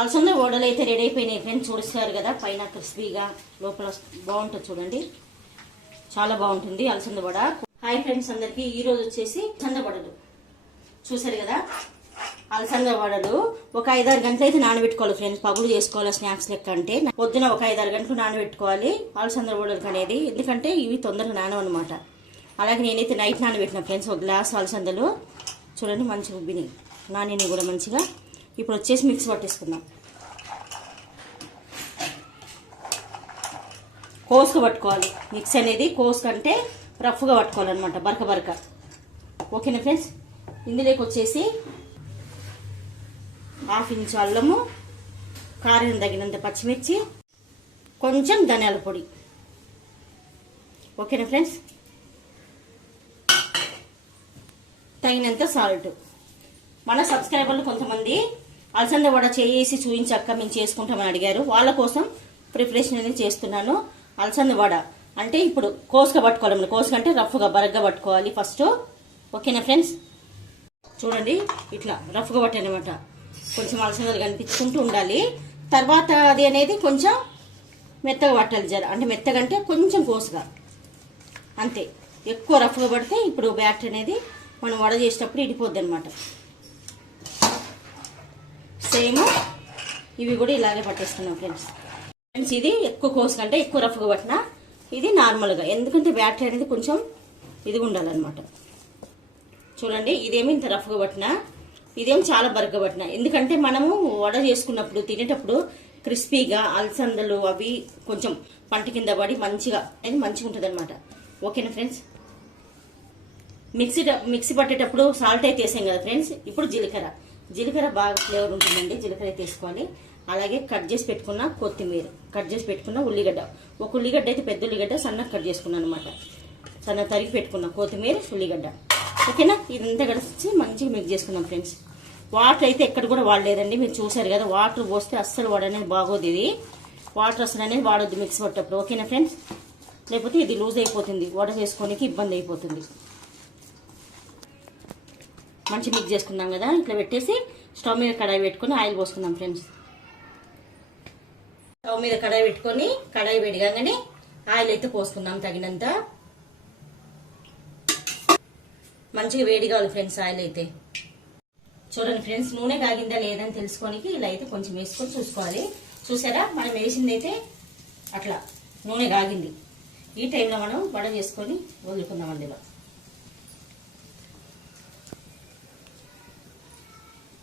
అలసంద వడలు అయితే రెడీ అయిపోయినాయి ఫ్రెండ్స్ చూస్తారు కదా? పైన క్రిస్పీగా లోపల బాగుంటుంది చూడండి. చాలా బాగుంటుంది అలసంద వడ హాయ్ ఫ్రెండ్స్ అందరికి ఈ రోజు వచ్చేసి అలసంద వడలు చూసారు కదా? అలసంద వడలు ఒక ఐదారు గంటలు అయితే నానబెట్టుకోవాలి ఫ్రెండ్స్ పగులు చేసుకోవాలి స్నాక్స్ లెక్క అంటే. పొద్దున ఒక ఐదారు గంటలు నానబెట్టుకోవాలి అలసంద వడలు అనేది. ఎందుకంటే ఇవి తొందరగా నానవన్నమాట. అలాగే నేనైతే నైట్ నానబెట్టిన ఫ్రెండ్స్ ఒక గ్లాస్ అలసందలు చూడండి మంచిగా ఉబ్బినాయి. నానిని కూడా మంచిగా. ఇప్పుడు వచ్చేసి మిక్స్ పట్టేసుకుందాం. కోసుకు పట్టుకోవాలి. మిక్స్ అనేది కోసుకు అంటే రఫ్గా పట్టుకోవాలన్నమాట బరక బరక. ఓకేనా ఫ్రెండ్స్? ఇందులోకి వచ్చేసి హాఫ్ ఇంచ్ అల్లము కారం తగినంత పచ్చిమిర్చి కొంచెం ధనియాల పొడి. ఓకేనా ఫ్రెండ్స్? తగినంత సాల్ట్. మన సబ్స్క్రైబర్లు కొంతమంది అలసంద వడ చేసి చూయించక్క మేము చేసుకుంటామని అడిగారు. వాళ్ళ కోసం ప్రిపరేషన్ అనేది చేస్తున్నాను. అలసంద వడ అంటే ఇప్పుడు కోసుగా పట్టుకోవాలి కోసుగా అంటే రఫ్గా బరగ్గా పట్టుకోవాలి ఫస్ట్. ఓకేనా ఫ్రెండ్స్? చూడండి ఇట్లా రఫ్గా పట్టనమాట. కొంచెం అలసందలు కనిపించుకుంటూ ఉండాలి. తర్వాత అది అనేది కొంచెం మెత్తగా పట్టాలి జర. అంటే మెత్తగంటే కొంచెం కోసుగా అంతే. ఎక్కువ రఫ్గా పడితే ఇప్పుడు బ్యాట్ అనేది మనం వడ చేసేటప్పుడు ఇడిపోద్ది అనమాట సేమ్ ఇవి కూడా ఇలాగే పట్టేస్తున్నాం ఫ్రెండ్స్ ఫ్రెండ్స్ ఇది ఎక్కువ కోసు కంటే ఎక్కువ రఫ్గా పట్టిన ఇది నార్మల్గా ఎందుకంటే బ్యాటరీ అనేది కొంచెం ఇదిగా ఉండాలన్నమాట. చూడండి ఇదేమి ఇంత రఫ్గా పట్టిన ఇదేం చాలా బరగ్గా పట్టిన. ఎందుకంటే మనము వడ చేసుకున్నప్పుడు తినేటప్పుడు క్రిస్పీగా అలసందలు అవి కొంచెం పంట కింద పడి మంచిగా అది మంచిగా ఉంటుంది అనమాట ఓకేనా ఫ్రెండ్స్ మిక్సీ మిక్సీ పట్టేటప్పుడు సాల్ట్ అయితే వేసాం కదా ఫ్రెండ్స్ ఇప్పుడు జీలకర్ర. జీలకర్ర బాగా ఫ్లేవర్ ఉంటుందండి జీలకర్ర అయితే అలాగే కట్ చేసి పెట్టుకున్న కొత్తిమీర కట్ చేసి పెట్టుకున్న ఉల్లిగడ్డ. ఒక ఉల్లిగడ్డ అయితే పెద్ద ఉల్లిగడ్డ సన్నగా కట్ చేసుకున్నాను అనమాట సన్న తరిగి పెట్టుకున్న కొత్తిమీర ఉల్లిగడ్డ. ఓకేనా? ఇదంతా కలిసి మంచిగా మిక్స్ చేసుకున్నాం ఫ్రెండ్స్. వాటర్ అయితే ఎక్కడ కూడా వాడలేదండి మీరు చూసారు కదా వాటర్ పోస్తే అస్సలు వాడనేది బాగోదు ఇది. వాటర్ అసలు అనేది వాడొద్దు మిక్స్ పట్టేటప్పుడు. ఓకేనా ఫ్రెండ్స్? లేకపోతే ఇది లూజ్ అయిపోతుంది వడ చేసుకోనికి ఇబ్బంది అయిపోతుంది. మంచి మిక్స్ చేసుకున్నాం కదా. ఇట్లా పెట్టేసి స్టవ్ మీద కడాయి పెట్టుకొని ఆయిల్ పోసుకుందాం ఫ్రెండ్స్. స్టవ్ మీద కడాయి పెట్టుకొని కడాయి పెడిగానే ఆయిల్ అయితే పోసుకుందాం తగినంత. మంచిగా వేడి కావాలి ఫ్రెండ్స్ ఆయిల్ అయితే. చూడండి ఫ్రెండ్స్ నూనె కాగిందా లేదని తెలుసుకోనికి ఇలా అయితే కొంచెం వేసుకొని చూసుకోవాలి. చూసారా? మనం వేసింది అయితే అట్లా నూనె కాగింది. ఈ టైంలో మనం వడ చేసుకొని వదులుకుందాం అందులో.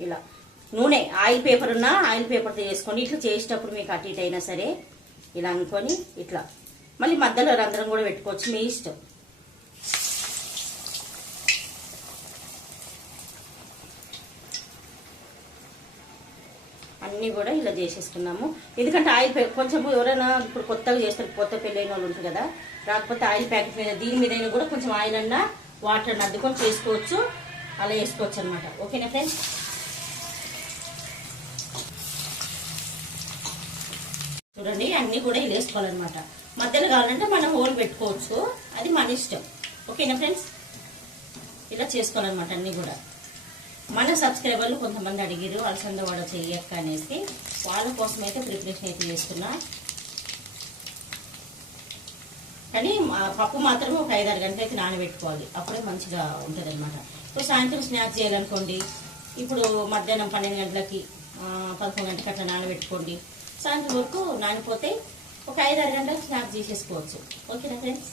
ఇలా. నూనె ఆయిల్ పేపర్ ఉన్నా ఆయిల్ పేపర్తో చేసుకొని ఇట్లా చేసేటప్పుడు మీకు అటు ఇటు అయినా సరే ఇలా అనుకొని ఇట్లా. మళ్ళీ మధ్యలో రంధ్రం కూడా పెట్టుకోవచ్చు మీ ఇష్టం. అన్నీ కూడా ఇలా చేసేసుకున్నాము. ఎందుకంటే ఆయిల్ కొంచెం ఎవరైనా ఇప్పుడు కొత్తగా చేస్తారు కొత్త పెళ్ళైన వాళ్ళు ఉంటారు కదా రాకపోతే ఆయిల్ ప్యాకెట్ మీద దీని మీద కూడా కొంచెం ఆయిల్ అన్నా వాటర్ అద్దుకొని చేసుకోవచ్చు అలా వేసుకోవచ్చు అనమాట ఓకేనా ఫ్రెండ్స్? చూడండి అన్నీ కూడా ఇలా వేసుకోవాలన్నమాట మధ్యలో కావాలంటే మనం హోల్ పెట్టుకోవచ్చు. అది మన ఇష్టం. ఓకేనా ఫ్రెండ్స్? ఇలా చేసుకోవాలన్నమాట అన్నీ కూడా. మన సబ్స్క్రైబర్లు కొంతమంది అడిగారు అలసంద వడ చెయ్యక్క అనేసి. వాళ్ళ కోసం అయితే ప్రిపరేషన్ అయితే చేస్తున్నా. కానీ పప్పు మాత్రం ఒక ఐదారు గంటలు అయితే నానబెట్టుకోవాలి. అప్పుడే మంచిగా ఉంటుంది అనమాట ఇప్పుడు సాయంత్రం స్నాక్స్ చేయాలనుకోండి ఇప్పుడు మధ్యాహ్నం పన్నెండు గంటలకి పదకొండు గంటలకి అట్లా నానబెట్టుకోండి. సాయంత్రం వరకు నానిపోతే ఒక ఐదు ఆరు గంటలకు స్నాప్ చేసేసుకోవచ్చు. ఓకేనా ఫ్రెండ్స్?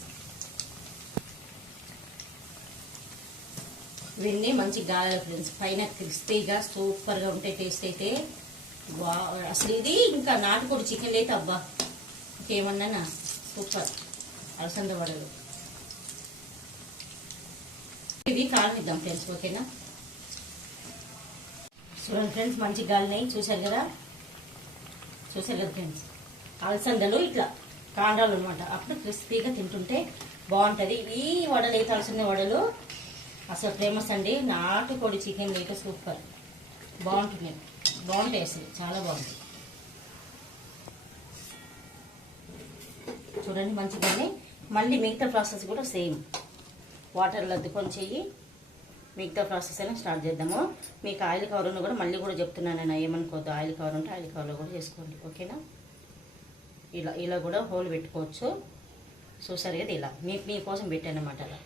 ఇవన్నీ మంచి గాలి ఫ్రెండ్స్. పైన క్రిస్పీగా సూపర్గా ఉంటాయి టేస్ట్ అయితే వా అసలు ఇది ఇంకా నాటుకోడి చికెన్ అయితే అబ్బా. ఇంకేమన్నా సూపర్. అలసంద వడలు. ఇవి కాలనిద్దాం ఫ్రెండ్స్ ఓకేనా? చూడండి ఫ్రెండ్స్ మంచి గాలినాయి. చూశారు కదా? చూశారు కదా ఫ్రెండ్స్. అలసందలు ఇట్లా కాండాలు అనమాట అప్పుడు క్రిస్పీగా తింటుంటే బాగుంటుంది. ఈ వడలు అయితే అలసంద వడలు అసలు ఫేమస్ అండి. నాటుకోడి చికెన్ అయితే సూపర్. బాగుంటుంది. బాగుంటాయి అసలు. చాలా బాగుంటుంది చూడండి మంచిగానే. మళ్ళీ మిగతా ప్రాసెస్ కూడా సేమ్. వాటర్లో అద్దుకొని చెయ్యి. మిగతా ప్రాసెస్ అయినా స్టార్ట్ చేద్దాము. మీకు ఆయిల్ కవర్ కూడా మళ్ళీ కూడా చెప్తున్నాను నేను ఏమనుకోవద్దు. ఆయిల్ కవర్ ఉంటే ఆయిల్ కవర్లో కూడా చేసుకోండి. ఓకేనా? ఇలా ఇలా కూడా హోల్ పెట్టుకోవచ్చు. చూసారు కదా ఇలా. మీ మీకోసం పెట్టాను అన్నమాట అలా.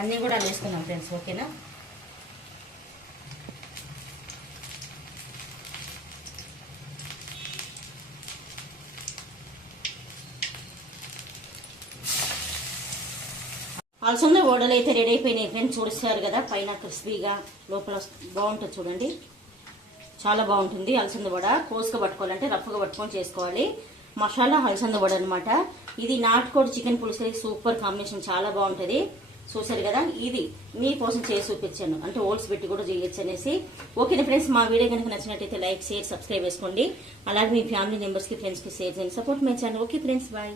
అన్నీ కూడా అలా వేసుకున్నాం ఫ్రెండ్స్. ఓకేనా? అలసంద వడలు అయితే రెడీ అయిపోయినాయి. ఫ్రెండ్స్ చూడిస్తారు కదా పైన క్రిస్పీగా లోపల బాగుంటుంది చూడండి. చాలా బాగుంటుంది అలసంద వడ. కోసుగా పట్టుకోవాలంటే రఫ్గా పట్టుకొని చేసుకోవాలి. మసాలా అలసంద వడ అనమాట ఇది నాటుకోడి చికెన్ పులుసు సూపర్ కాంబినేషన్ చాలా బాగుంటుంది. చూసారు కదా ఇది మీకోసం చేసి చూపించాను. అంటే ఓల్స్ పెట్టి కూడా చేయొచ్చు అనేసి. ఓకే ఫ్రెండ్స్ మా వీడియో కనుక నచ్చినట్టయితే లైక్ షేర్ సబ్స్క్రైబ్ చేసుకోండి. అలాగే మీ ఫ్యామిలీ మెంబర్స్కి ఫ్రెండ్స్కి షేర్ చేయండి. Support my channel. Okay friends bye.